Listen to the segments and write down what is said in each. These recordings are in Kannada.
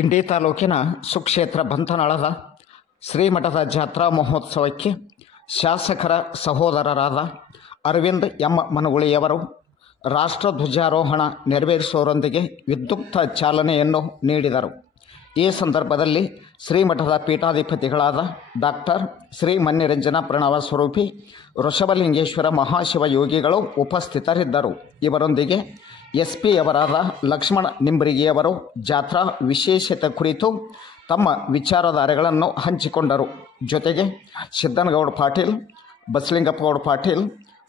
ಇಂಡಿ ತಾಲೂಕಿನ ಸುಕ್ಷೇತ್ರ ಬಂತನಾಳದ ಶ್ರೀಮಠದ ಜಾತ್ರಾ ಮಹೋತ್ಸವಕ್ಕೆ ಶಾಸಕರ ಸಹೋದರರಾದ ಅರವಿಂದ್ ಎಂ ಮನಗುಳಿಯವರು ರಾಷ್ಟ್ರಧ್ವಜಾರೋಹಣ ನೆರವೇರಿಸುವರೊಂದಿಗೆ ವಿದ್ಯುಕ್ತ ಚಾಲನೆಯನ್ನು ನೀಡಿದರು. ಈ ಸಂದರ್ಭದಲ್ಲಿ ಶ್ರೀಮಠದ ಪೀಠಾಧಿಪತಿಗಳಾದ ಡಾಕ್ಟರ್ ಶ್ರೀ ಮನ್ನಿರಂಜನ ಪ್ರಣವ ಸ್ವರೂಪಿ ವೃಷಭಲಿಂಗೇಶ್ವರ ಮಹಾಶಿವ ಯೋಗಿಗಳು ಉಪಸ್ಥಿತರಿದ್ದರು. ಇವರೊಂದಿಗೆ ಎಸ್ಪಿಯವರಾದ ಲಕ್ಷ್ಮಣ ನಿಂಬರಿಗಿಯವರು ಜಾತ್ರಾ ವಿಶೇಷತೆ ಕುರಿತು ತಮ್ಮ ವಿಚಾರಧಾರೆಗಳನ್ನು ಹಂಚಿಕೊಂಡರು. ಜೊತೆಗೆ ಸಿದ್ದನಗೌಡ ಪಾಟೀಲ್, ಬಸಲಿಂಗಪ್ಪಗೌಡ ಪಾಟೀಲ್,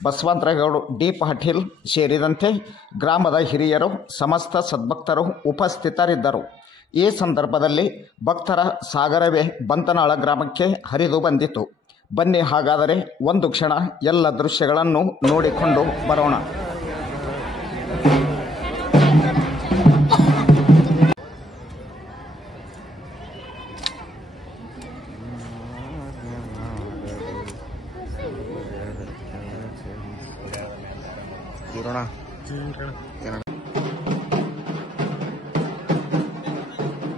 ಬಸವಂತರಗೌಡ ಡಿ ಪಾಟೀಲ್ ಸೇರಿದಂತೆ ಗ್ರಾಮದ ಹಿರಿಯರು, ಸಮಸ್ತ ಸದ್ಭಕ್ತರು ಉಪಸ್ಥಿತರಿದ್ದರು. ಈ ಸಂದರ್ಭದಲ್ಲಿ ಭಕ್ತರ ಸಾಗರವೇ ಬಂತನಾಳ ಗ್ರಾಮಕ್ಕೆ ಹರಿದು ಬಂದಿತು. ಬನ್ನಿ ಹಾಗಾದರೆ ಒಂದು ಕ್ಷಣ ಎಲ್ಲ ದೃಶ್ಯಗಳನ್ನು ನೋಡಿಕೊಂಡು ಬರೋಣ.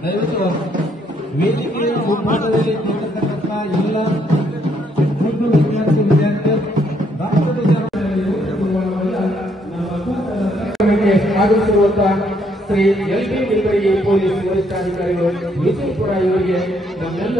ದಯವಿಟ್ಟು ವೇದಿಕೆಯ ಮುಂಭಾಗದಲ್ಲಿ ನಿಂತಿರ್ತಕ್ಕಂಥ ಎಲ್ಲ ವಿದ್ಯಾರ್ಥಿ ಆಗಮಿಸಿರುವಂತಹ ಶ್ರೀ ಎಲ್ ಬಿ ನಿಂಬರಿಗಿ ಪೊಲೀಸ್ ವರಿಷ್ಠಾಧಿಕಾರಿಗಳು ವಿಜಯಪುರ ಇವರಿಗೆ ನಮ್ಮೆಲ್ಲ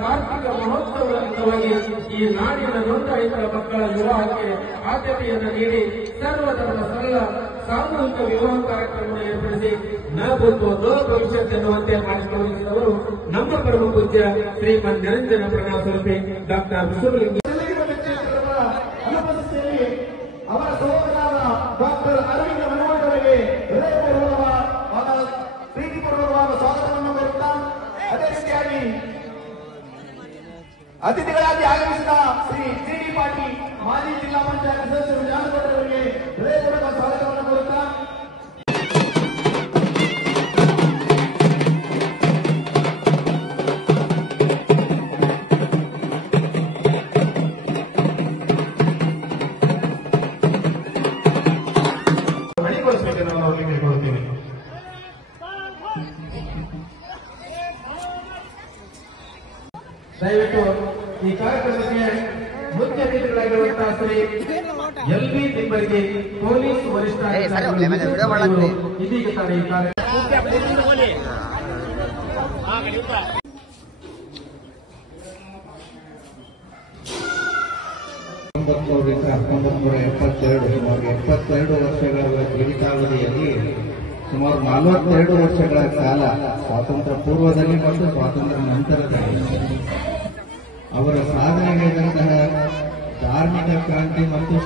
ಕಾರ್ತಿಕ ಮಹೋತ್ಸವದ ಅಂಗವಾಗಿ ಈ ನಾಡಿನ ನೋಂದಾಯಿತ ಮಕ್ಕಳ ವಿವಾಹಕ್ಕೆ ಆದ್ಯತೆಯನ್ನು ನೀಡಿ ಸರ್ವಧರ್ಮ ಸರಳ ಸಾಮೂಹಿಕ ವಿವಾಹ ಕಾರ್ಯಕ್ರಮವನ್ನು ಏರ್ಪಡಿಸಿ ನ ಭೂತ್ವ ನ ಭವಿಷ್ಯತ್ ಎನ್ನುವಂತೆ ಮಾಡಿಕೊಳ್ಳುತ್ತಿದ್ದವರು ನಮ್ಮ ಪರಮ ಪೂಜ್ಯ ಶ್ರೀಮನ್ ನಿರಂಜನ ಪ್ರಣವ ಸ್ವರೂಪಿ ಡಾಕ್ಟರ್ ವೃಷಭಲಿಂಗ ಅನುಪಸ್ಥಿತಿಯಲ್ಲಿ ಅವರ ಸಹೋದರಾದ ಡಾಕ್ಟರ್ ಅರವಿಂದ ಮನೋಹರವರಿಗೆ ಹೃದಯಪೂರ್ವಕವಾದ ಪ್ರೀತಿಪೂರ್ವಕವಾದ ಸ್ವಾಗತವನ್ನು ಕೋರುತ್ತಾ, ಅದೇ ರೀತಿಯಾಗಿ ಅತಿಥಿಗಳಾಗಿ ಆಗಮಿಸಿದ ಶ್ರೀ ಸಿ ಡಿ ಪಾಟೀಲ್ ಮಾಜಿ ಜಿಲ್ಲಾ ಪಂಚಾಯತ್ ಸದಸ್ಯರು ಜಾನಪದರಿಗೆ ಹೃದಯಪೂರ್ವಕ ಸ್ವಾಗತವನ್ನು ಕೋರುತ್ತಾ, ಮಣಿಗೊಳಿಸಬೇಕೆಂದು ನಾವು ಅವರಿಗೆ ಕೇಳಿಕೊಳ್ಳುತ್ತೇವೆ. ದಯವಿಟ್ಟು ಈ ಕಾರ್ಯಕ್ರಮಕ್ಕೆ ಮುಖ್ಯ ಅತಿಥಿಗಳಾಗಿರುವಂತಹ ಶ್ರೀ ಎಲ್ ಬಿ ನಿಂಬರಿಗಿ ಪೊಲೀಸ್ ವರಿಷ್ಠಾಧಿಕಾರಿಗಳು ಇದೀಗ ತಾನೇ ಈ ಕಾರ್ಯಕ್ರಮ ಸುಮಾರು 72 ವರ್ಷಗಳ ಜೀವಿತಾವಧಿಯಲ್ಲಿ ಸುಮಾರು 42 ವರ್ಷಗಳ ಕಾಲ ಸ್ವಾತಂತ್ರ್ಯ ಪೂರ್ವದಲ್ಲಿ ಮತ್ತು ಸ್ವಾತಂತ್ರ್ಯ ನಂತರದಲ್ಲಿ ಅವರ ಸಾಧನೆಗಳಿದಂತಹ ಧಾರ್ಮಿಕ ಕ್ರಾಂತಿ ಮತ್ತು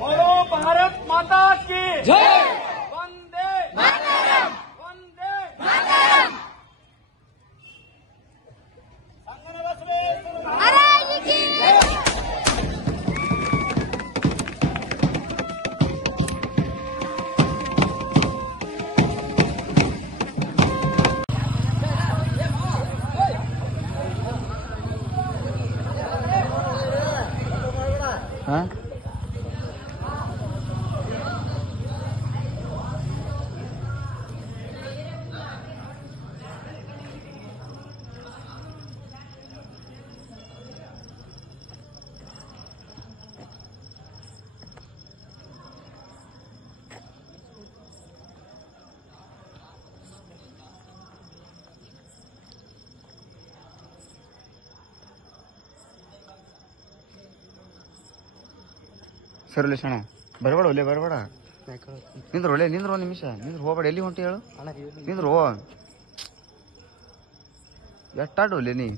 बोलो भारत माता की जय, वंदे मातरम, वंदे मातरम। संगम बसवेश्वर महाराज की जय। ಸರಿ ಶಣ ಬರಬೇಡ ಒಳ್ಳೆ ಬರಬೇಡ ನಿಂದ್ರು ಒಳ್ಳೆ ನಿಂದ್ರು ಒಂದು ನಿಮಿಷ ನಿಂದ್ರು ಹೋಗ್ಬೇಡ ಎಲ್ಲಿ ಹೊಂಟಿ ಹೇಳು ನಿಂದ್ರು ಎಷ್ಟಾಡು ಒಳ್ಳೆ ನೀ